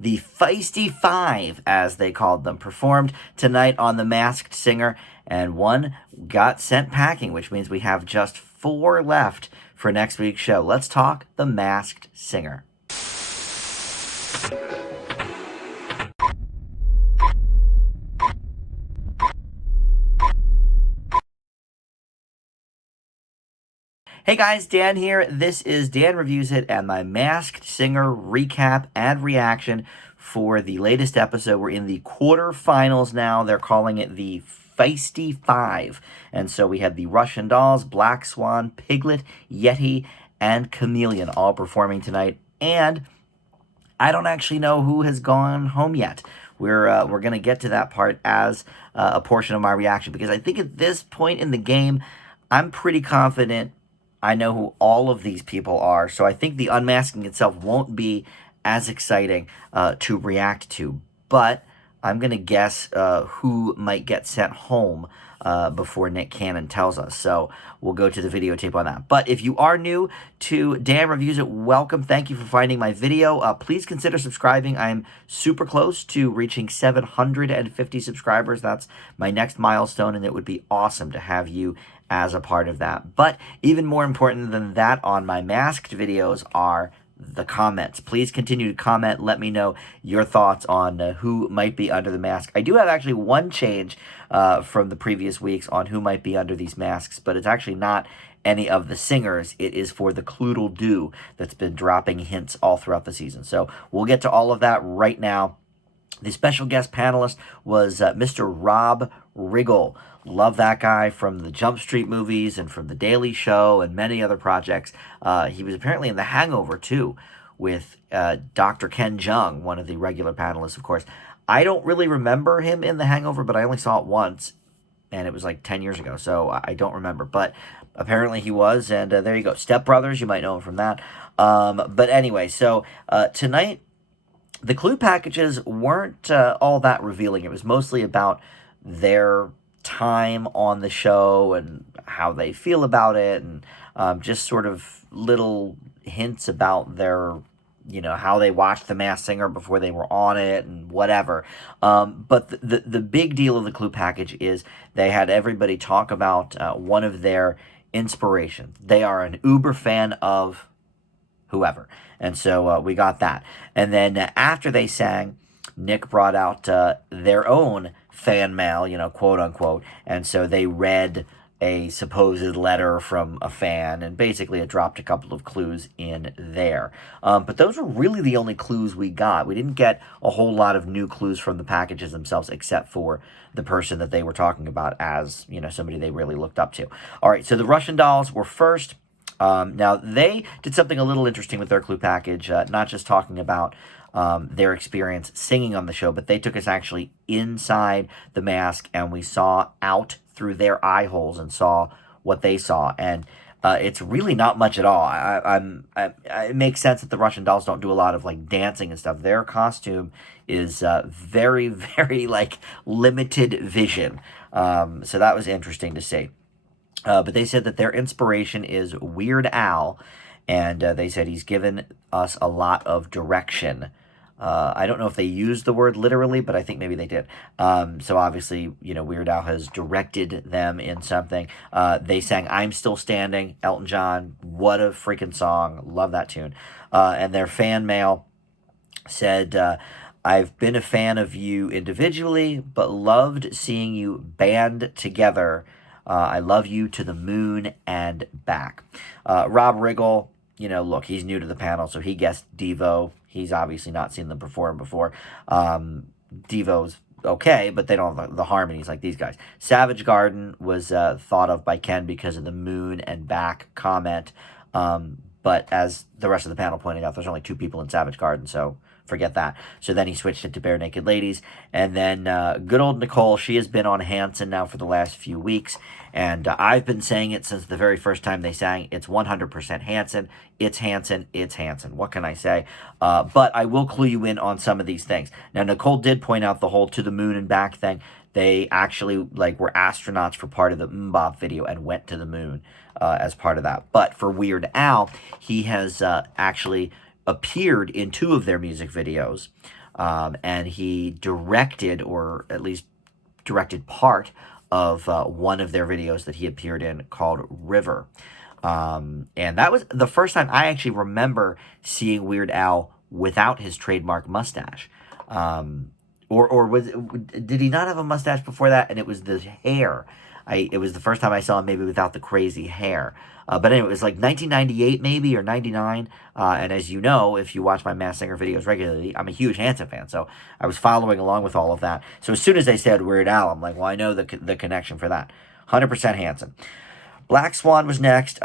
The Feisty Five, as they called them, performed tonight on The Masked Singer, and one got sent packing, which means we have just 4 left for next week's show. Let's talk The Masked Singer. Hey guys, Dan here. This is Dan Reviews It and my Masked Singer recap and reaction for the latest episode. We're in the quarterfinals now. They're calling it the Feisty Five. And so we had the Russian dolls, Black Swan, Piglet, Yeti, and Chameleon all performing tonight. And I don't actually know who has gone home yet. We're going to get to that part as a portion of my reaction, because I think at this point in the game, I'm pretty confident I know who all of these people are, so I think the unmasking itself won't be as exciting to react to. But I'm going to guess who might get sent home before Nick Cannon tells us. So we'll go to the videotape on that. But if you are new to Dan Reviews It, welcome. Thank you for finding my video. Please consider subscribing. I'm super close to reaching 750 subscribers. That's my next milestone, and it would be awesome to have you as a part of that. But even more important than that on my masked videos are the comments. Please continue to comment. Let me know your thoughts on who might be under the mask. I do have actually one change from the previous weeks on who might be under these masks, but it's actually not any of the singers. It is for the Cluedle-Doo that's been dropping hints all throughout the season. So we'll get to all of that right now. The special guest panelist was Mr. Rob Riggle. Love that guy from the Jump Street movies and from The Daily Show and many other projects. He was apparently in The Hangover, too, with Dr. Ken Jeong, one of the regular panelists, of course. I don't really remember him in The Hangover, but I only saw it once, and it was like 10 years ago, so I don't remember. But apparently he was, and there you go. Step Brothers, you might know him from that. But anyway, so tonight, the clue packages weren't all that revealing. It was mostly about their time on the show and how they feel about it, and just sort of little hints about their, how they watched The Masked Singer before they were on it and whatever. But the big deal of the clue package is they had everybody talk about one of their inspirations. They are an uber fan of whoever. And so we got that. And then after they sang, Nick brought out their own fan mail, quote unquote. And so they read a supposed letter from a fan, and basically it dropped a couple of clues in there. But those were really the only clues we got. We didn't get a whole lot of new clues from the packages themselves, except for the person that they were talking about as, somebody they really looked up to. All right, so the Russian dolls were first. Now, they did something a little interesting with their clue package, not just talking about their experience singing on the show, but they took us actually inside the mask, and we saw out through their eye holes and saw what they saw. And it's really not much at all. It makes sense that the Russian dolls don't do a lot of like dancing and stuff. Their costume is very, very like limited vision. So that was interesting to see. But they said that their inspiration is Weird Al, and they said he's given us a lot of direction. I don't know if they used the word literally, but I think maybe they did. So obviously, Weird Al has directed them in something. They sang I'm Still Standing, Elton John. What a freaking song. Love that tune. And their fan mail said, I've been a fan of you individually, but loved seeing you band together. I love you to the moon and back. Rob Riggle, look, he's new to the panel, so he guessed Devo. He's obviously not seen them perform before. Devo's okay, but they don't have the harmonies like these guys. Savage Garden was thought of by Ken because of the moon and back comment. But as the rest of the panel pointed out, there's only 2 people in Savage Garden, so forget that. So then he switched it to Bare Naked Ladies. And then good old Nicole, she has been on Hanson now for the last few weeks. And I've been saying it since the very first time they sang. It's 100% Hanson. It's Hanson. It's Hanson. What can I say? But I will clue you in on some of these things. Now, Nicole did point out the whole to the moon and back thing. They actually were astronauts for part of the Mbop video and went to the moon as part of that. But for Weird Al, he has actually appeared in 2 of their music videos. and he directed, or at least directed part of one of their videos that he appeared in called River. And that was the first time I actually remember seeing Weird Al without his trademark mustache. Did he not have a mustache before that? And it was the hair. It was the first time I saw him maybe without the crazy hair. But anyway, it was like 1998 maybe, or 99. And as you know, if you watch my Masked Singer videos regularly, I'm a huge Hanson fan. So I was following along with all of that. So as soon as they said Weird Al, I'm like, well, I know the connection for that. 100% Hanson. Black Swan was next.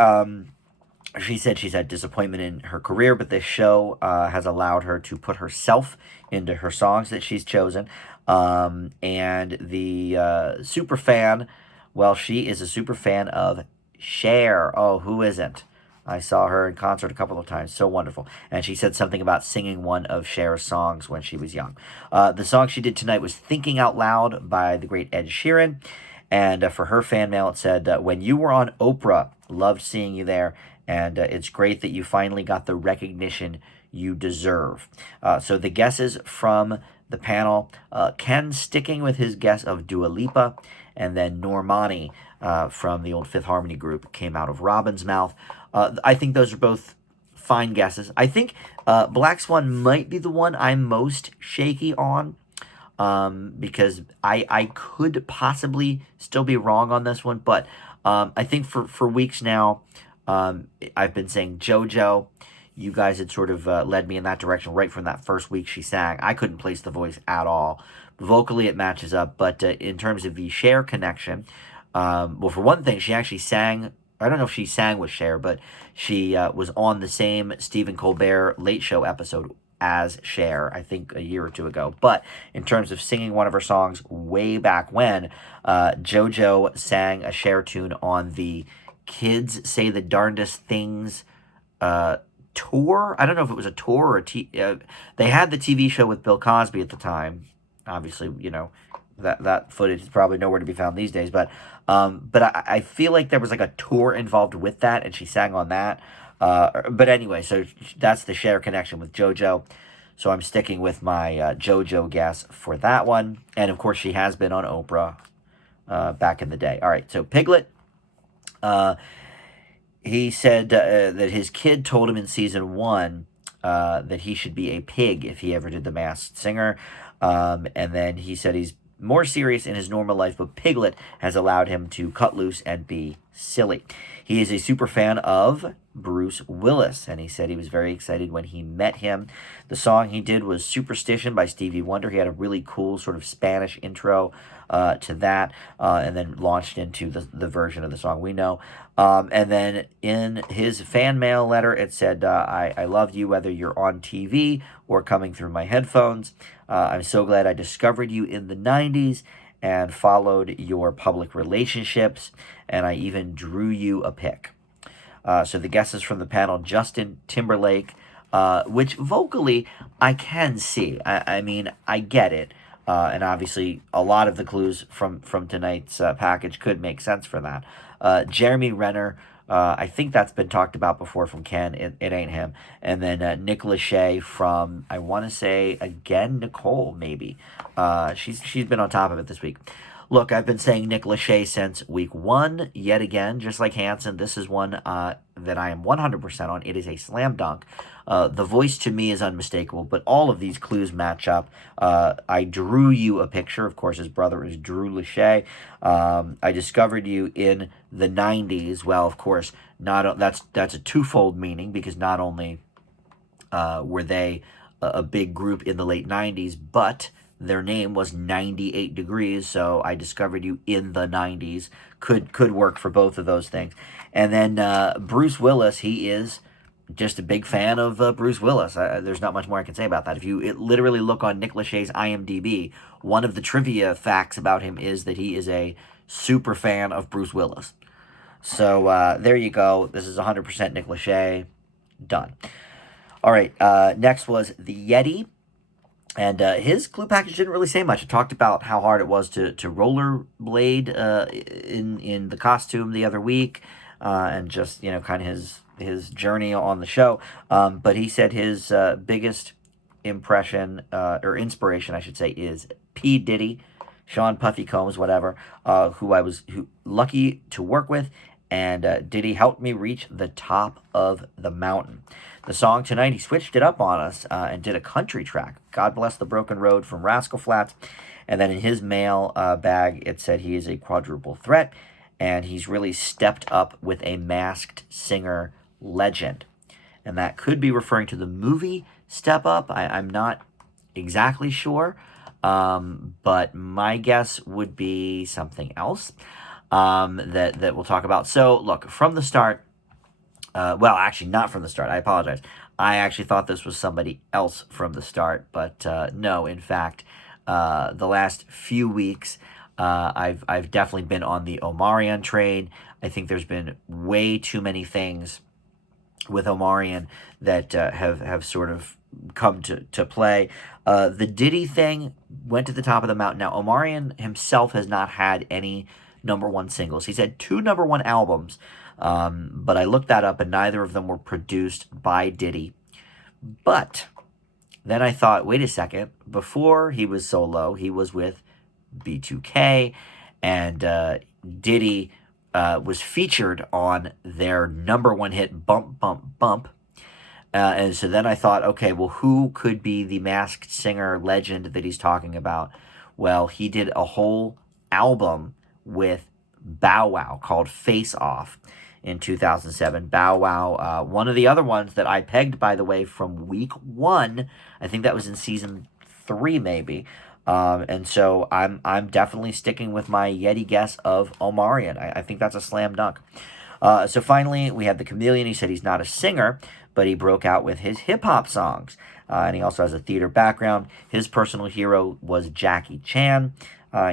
She said she's had disappointment in her career, but this show has allowed her to put herself into her songs that she's chosen. And the super fan, well, she is a super fan of Cher. Oh, who isn't? I saw her in concert a couple of times. So wonderful. And she said something about singing one of Cher's songs when she was young. The song she did tonight was Thinking Out Loud by the great Ed Sheeran. And for her fan mail, it said, when you were on Oprah, loved seeing you there. And it's great that you finally got the recognition you deserve. So the guesses from the panel, Ken sticking with his guess of Dua Lipa, and then Normani from the old Fifth Harmony group came out of Robin's mouth. I think those are both fine guesses. I think Black Swan might be the one I'm most shaky on, because I could possibly still be wrong on this one, but I think for weeks now, I've been saying JoJo. You guys had sort of led me in that direction right from that first week she sang. I couldn't place the voice at all. Vocally, it matches up, but in terms of the Cher connection, well, for one thing, she actually sang. I don't know if she sang with Cher, but she was on the same Stephen Colbert Late Show episode as Cher, I think a year or two ago. But in terms of singing one of her songs way back when, JoJo sang a Cher tune on the Kids Say the Darndest Things tour. I don't know if it was a tour or they had the TV show with Bill Cosby at the time. Obviously, you know, that footage is probably nowhere to be found these days. But I feel like there was like a tour involved with that, and she sang on that. But anyway, so that's the Cher connection with JoJo. So I'm sticking with my JoJo guess for that one. And of course, she has been on Oprah back in the day. All right, so Piglet. He said that his kid told him in season 1 that he should be a pig if he ever did The Masked Singer. And then he said he's more serious in his normal life, but Piglet has allowed him to cut loose and be silly. He is a super fan of Bruce Willis, and he said he was very excited when he met him. The song he did was Superstition by Stevie Wonder. He had a really cool sort of Spanish intro to that, and then launched into the version of the song we know. And then in his fan mail letter, it said, I love you whether you're on TV or coming through my headphones. I'm so glad I discovered you in the 90s and followed your public relationships, and I even drew you a pic. So the guesses from the panel, Justin Timberlake, which vocally I can see. I mean, I get it. And obviously, a lot of the clues from tonight's package could make sense for that. Jeremy Renner, I think that's been talked about before from Ken. It ain't him. And then Nick Lachey from, I want to say, again, Nicole, maybe. She's been on top of it this week. Look, I've been saying Nick Lachey since week 1. Yet again, just like Hanson, this is one that I am 100% on. It is a slam dunk. The voice to me is unmistakable, but all of these clues match up. I drew you a picture. Of course, his brother is Drew Lachey. I discovered you in the 90s. Well, of course, that's a twofold meaning, because not only were they a big group in the late 90s, but their name was 98 Degrees, so I discovered you in the 90s. Could work for both of those things. And then Bruce Willis, he is just a big fan of Bruce Willis. There's not much more I can say about that. If you literally look on Nick Lachey's IMDb, one of the trivia facts about him is that he is a super fan of Bruce Willis. So there you go. This is 100% Nick Lachey. Done. All right, next was the Yeti. And his clue package didn't really say much. It talked about how hard it was to rollerblade in the costume the other week, and just, kind of his journey on the show. But he said his biggest impression, or inspiration, I should say, is P. Diddy, Sean Puffy Combs, whatever, who I was lucky to work with, and Diddy helped me reach the top of the mountain. The song tonight, he switched it up on us and did a country track. God Bless the Broken Road from Rascal Flatts. And then in his mail bag, it said he is a quadruple threat, and he's really stepped up with a Masked Singer legend. And that could be referring to the movie Step Up. I'm not exactly sure, but my guess would be something else that we'll talk about. So, look, from the start, well, actually, not from the start. I apologize. I actually thought this was somebody else from the start, but no, in fact, the last few weeks, I've definitely been on the Omarion train. I think there's been way too many things with Omarion that have sort of come to play. The Diddy thing went to the top of the mountain. Now, Omarion himself has not had any #1 singles. He's had 2 #1 albums, but I looked that up, and neither of them were produced by Diddy. But then I thought, wait a second, before he was solo, he was with B2K, and Diddy was featured on their #1 hit, Bump, Bump, Bump. And so then I thought, okay, well, who could be the Masked Singer legend that he's talking about? Well, he did a whole album with Bow Wow called Face Off in 2007. Bow Wow, one of the other ones that I pegged, by the way, from week 1. I think that was in season 3, maybe. And so I'm definitely sticking with my Yeti guess of Omarion. I think that's a slam dunk. So finally, we had the Chameleon. He said he's not a singer, but he broke out with his hip-hop songs. And he also has a theater background. His personal hero was Jackie Chan.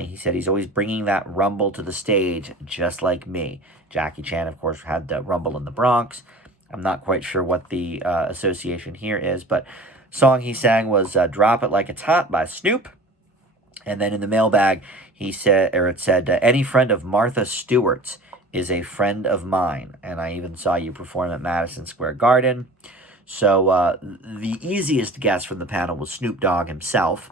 He said he's always bringing that rumble to the stage, just like me. Jackie Chan, of course, had the Rumble in the Bronx. I'm not quite sure what the association here is, but song he sang was Drop It Like It's Hot by Snoop. And then in the mailbag, he said, or it said, any friend of Martha Stewart's is a friend of mine. And I even saw you perform at Madison Square Garden. So the easiest guess from the panel was Snoop Dogg himself.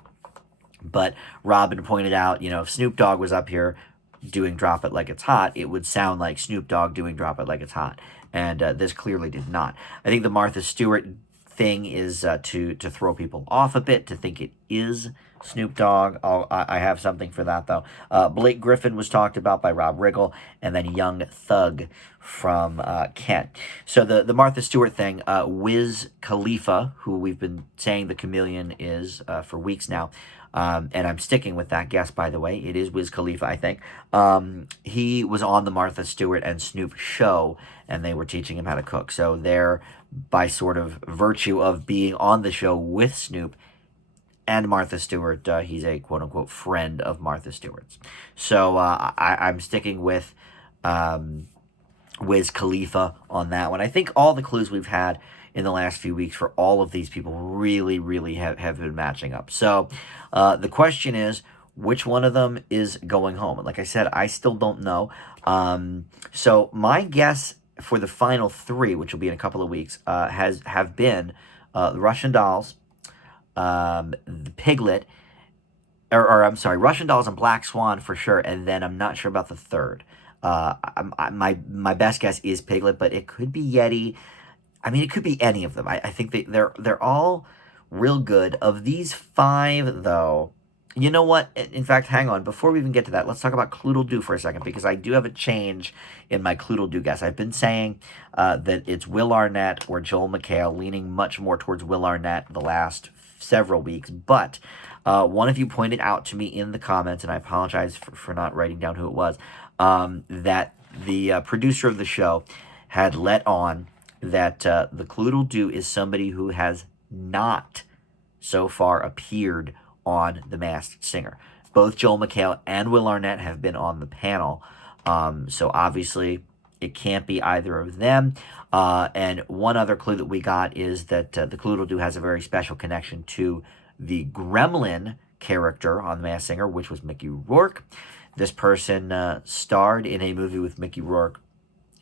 But Robin pointed out, if Snoop Dogg was up here doing Drop It Like It's Hot, it would sound like Snoop Dogg doing Drop It Like It's Hot. And this clearly did not. I think the Martha Stewart thing is to throw people off a bit, to think it is Snoop Dogg. I have something for that, though. Blake Griffin was talked about by Rob Riggle, and then Young Thug from Kent. So the Martha Stewart thing, Wiz Khalifa, who we've been saying the Chameleon is for weeks now, and I'm sticking with that guess, by the way. It is Wiz Khalifa, I think. He was on the Martha Stewart and Snoop show, and they were teaching him how to cook. So they're, by sort of virtue of being on the show with Snoop and Martha Stewart, he's a quote-unquote friend of Martha Stewart's. So I'm sticking with Wiz Khalifa on that one. I think all the clues we've had in the last few weeks for all of these people really, really have been matching up. So the question is, which one of them is going home? And like I said, I still don't know. So my guess for the final 3, which will be in a couple of weeks, have been the Russian Dolls, the Piglet, or I'm sorry, Russian Dolls and Black Swan for sure, and then I'm not sure about the third. My best guess is Piglet, but it could be Yeti. I mean, it could be any of them. I think they're all real good. Of these 5, though, you know what? In fact, hang on. Before we even get to that, let's talk about Cluedle-Doo for a second, because I do have a change in my Cluedle-Doo guess. I've been saying that it's Will Arnett or Joel McHale, leaning much more towards Will Arnett the last several weeks. But one of you pointed out to me in the comments, and I apologize for not writing down who it was, that the producer of the show had let on that the Cluedle-Doo is somebody who has not so far appeared on The Masked Singer. Both Joel McHale and Will Arnett have been on the panel, so obviously it can't be either of them. And one other clue that we got is that the Cluedle-Doo has a very special connection to the Gremlin character on The Masked Singer, which was Mickey Rourke. This person starred in a movie with Mickey Rourke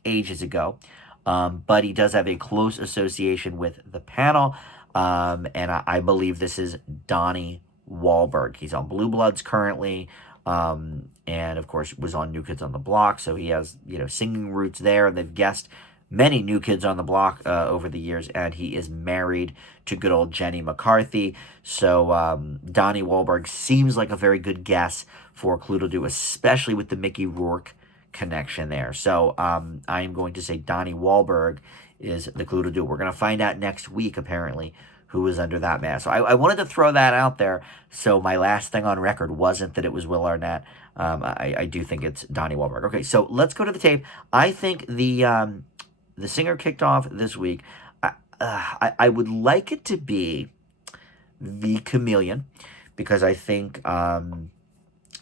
ages ago, but he does have a close association with the panel. And I believe this is Donnie Wahlberg. He's on Blue Bloods currently, and of course was on New Kids on the Block, so he has, singing roots there. They've guessed many New Kids on the Block over the years, and he is married to good old Jenny McCarthy. So Donnie Wahlberg seems like a very good guess for Cluedle-Doo, especially with the Mickey Rourke connection there. So I am going to say Donnie Wahlberg is the Cluedle-Doo. We're going to find out next week, apparently, who is under that mask. So I wanted to throw that out there, so my last thing on record wasn't that it was Will Arnett. I do think it's Donnie Wahlberg. Okay, so let's go to the tape. I think the singer kicked off this week. I would like it to be the Chameleon, because I think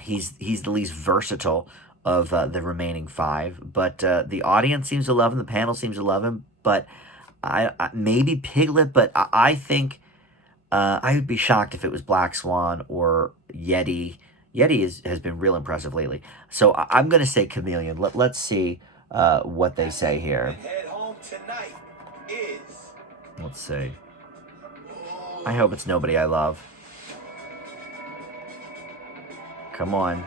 he's the least versatile of the remaining five. But the audience seems to love him. The panel seems to love him. But I maybe Piglet. But I think I would be shocked if it was Black Swan or Yeti. Yeti has been real impressive lately. So I'm going to say Chameleon. Let's see what they say here. Let's see. I hope it's Nobody I Love. Come on.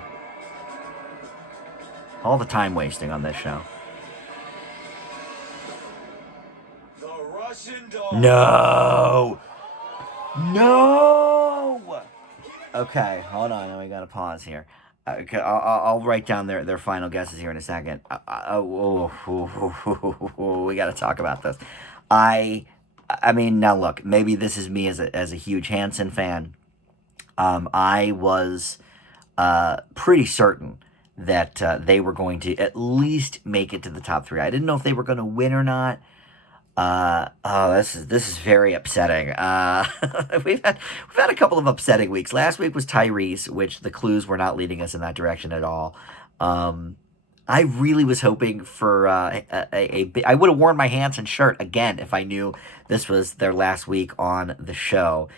All the time wasting on this show. No! No! Okay, hold on. Now we gotta pause here. Okay, I'll write down their final guesses here in a second. We gotta talk about this. I mean, now look, maybe this is me as a huge Hanson fan. I was pretty certain that they were going to at least make it to the top three. I didn't know if they were going to win or not. This is very upsetting. We've had a couple of upsetting weeks. Last week was Tyrese, which the clues were not leading us in that direction at all. I really was hoping for I would have worn my Hanson shirt again if I knew this was their last week on the show.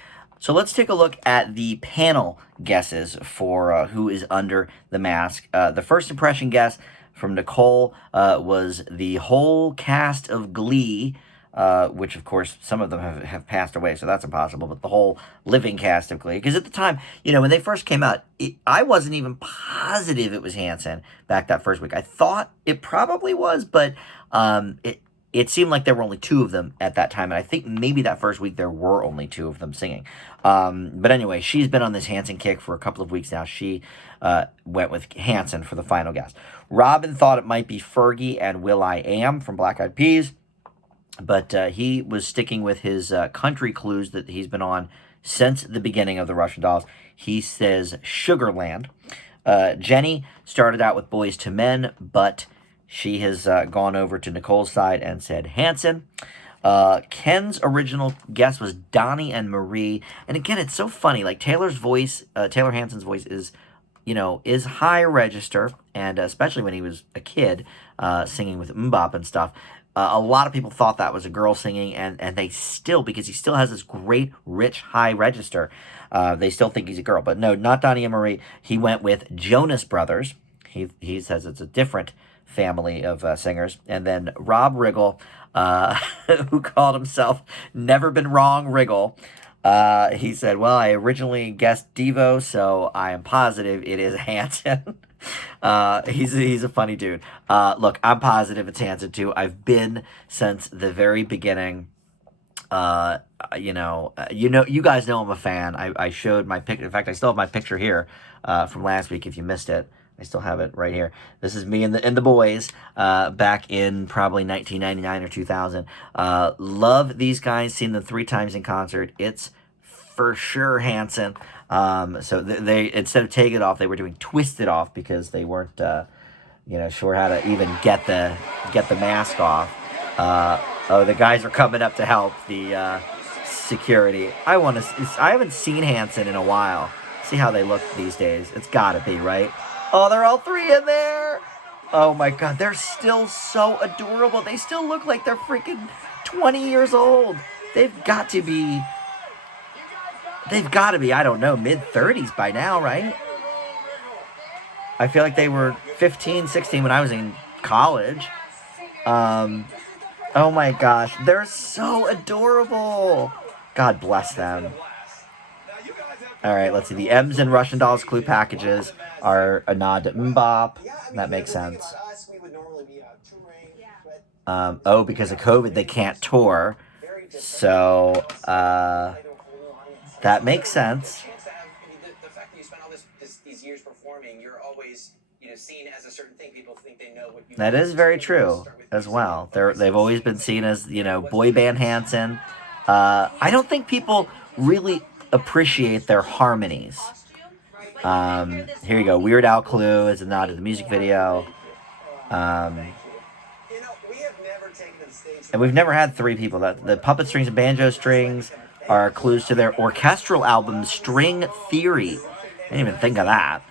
So let's take a look at the panel guesses for who is under the mask. The first impression guess from Nicole was the whole cast of Glee, which, of course, some of them have passed away, so that's impossible, but the whole living cast of Glee. Because at the time, when they first came out, I wasn't even positive it was Hanson back that first week. I thought it probably was, but it seemed like there were only two of them at that time, and I think maybe that first week there were only two of them singing. But anyway, she's been on this Hanson kick for a couple of weeks now. She went with Hanson for the final guess. Robin thought it might be Fergie and Will.i.am from Black Eyed Peas, but he was sticking with his country clues that he's been on since the beginning of the Russian Dolls. He says Sugarland. Jenny started out with Boys to Men, but she has gone over to Nicole's side and said Hanson. Ken's original guess was Donnie and Marie. And again, it's so funny. Like Taylor Hanson's voice is high register. And especially when he was a kid singing with Mbop and stuff. A lot of people thought that was a girl singing. And they still, because he still has this great, rich, high register, they still think he's a girl. But no, not Donnie and Marie. He went with Jonas Brothers. He says it's a different family of singers. And then Rob Riggle, who called himself Never Been Wrong Riggle, he said, well, I originally guessed Devo, so I am positive it is Hanson. He's a funny dude. Look, I'm positive it's Hanson too. I've been since the very beginning. You guys know I'm a fan. I showed my picture. In fact, I still have my picture here from last week if you missed it. I still have it right here. This is me and the boys back in probably 1999 or 2000. Love these guys. Seen them 3 times in concert. It's for sure Hanson. So they instead of Take It Off, they were doing Twist It Off because they weren't sure how to even get the mask off. The guys are coming up to help the security. I haven't seen Hanson in a while. See how they look these days. It's gotta be, right? Oh, they're all 3 in there. Oh, my God. They're still so adorable. They still look like they're freaking 20 years old. They've got to be, I don't know, mid-30s by now, right? I feel like they were 15, 16 when I was in college. Oh, my gosh. They're so adorable. God bless them. All right, let's see. The M's and Russian Dolls clue packages are a nod to Mbop. That makes sense. Oh, because of COVID, they can't tour. So, that makes sense. The fact that you spent all these years performing, you're always seen as a certain thing. People think they know what you. That is very true as well. They've always been seen as boy band Hanson. I don't think people really appreciate their harmonies. Here you go. Weird Al clue is a nod to the music video. And we've never had three people. That the puppet strings and banjo strings are clues to their orchestral album String Theory. I didn't even think of that.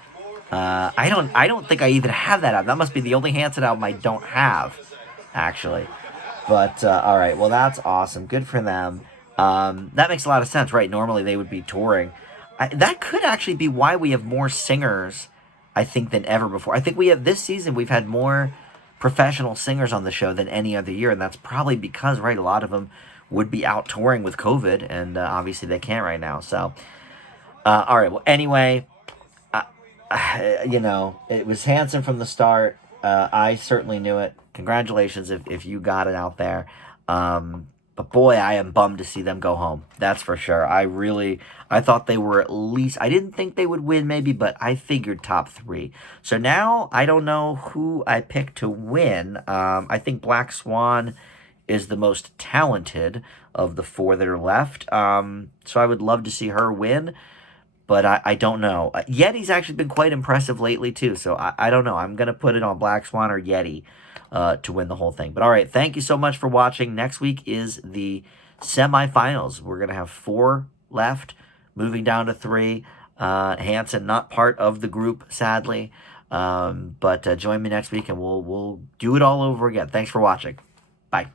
I don't think I even have that album. That must be the only Hanson album I don't have, actually. But all right, well that's awesome. Good for them. That makes a lot of sense, right? Normally they would be touring. That could actually be why we have more singers, I think, than ever before. I think we have this season we've had more professional singers on the show than any other year, and that's probably because, right, a lot of them would be out touring with COVID, and obviously they can't right now. So, all right. Well, anyway, it was Hanson from the start. I certainly knew it. Congratulations if you got it out there. But boy, I am bummed to see them go home. That's for sure. I thought they were at least, I didn't think they would win maybe, but I figured top 3. So now I don't know who I picked to win. I think Black Swan is the most talented of the 4 that are left. So I would love to see her win. But I don't know. Yeti's actually been quite impressive lately, too. So I don't know. I'm going to put it on Black Swan or Yeti to win the whole thing. But all right, thank you so much for watching. Next week is the semifinals. We're going to have 4 left, moving down to 3. Hanson, not part of the group, sadly. But join me next week, and we'll do it all over again. Thanks for watching. Bye.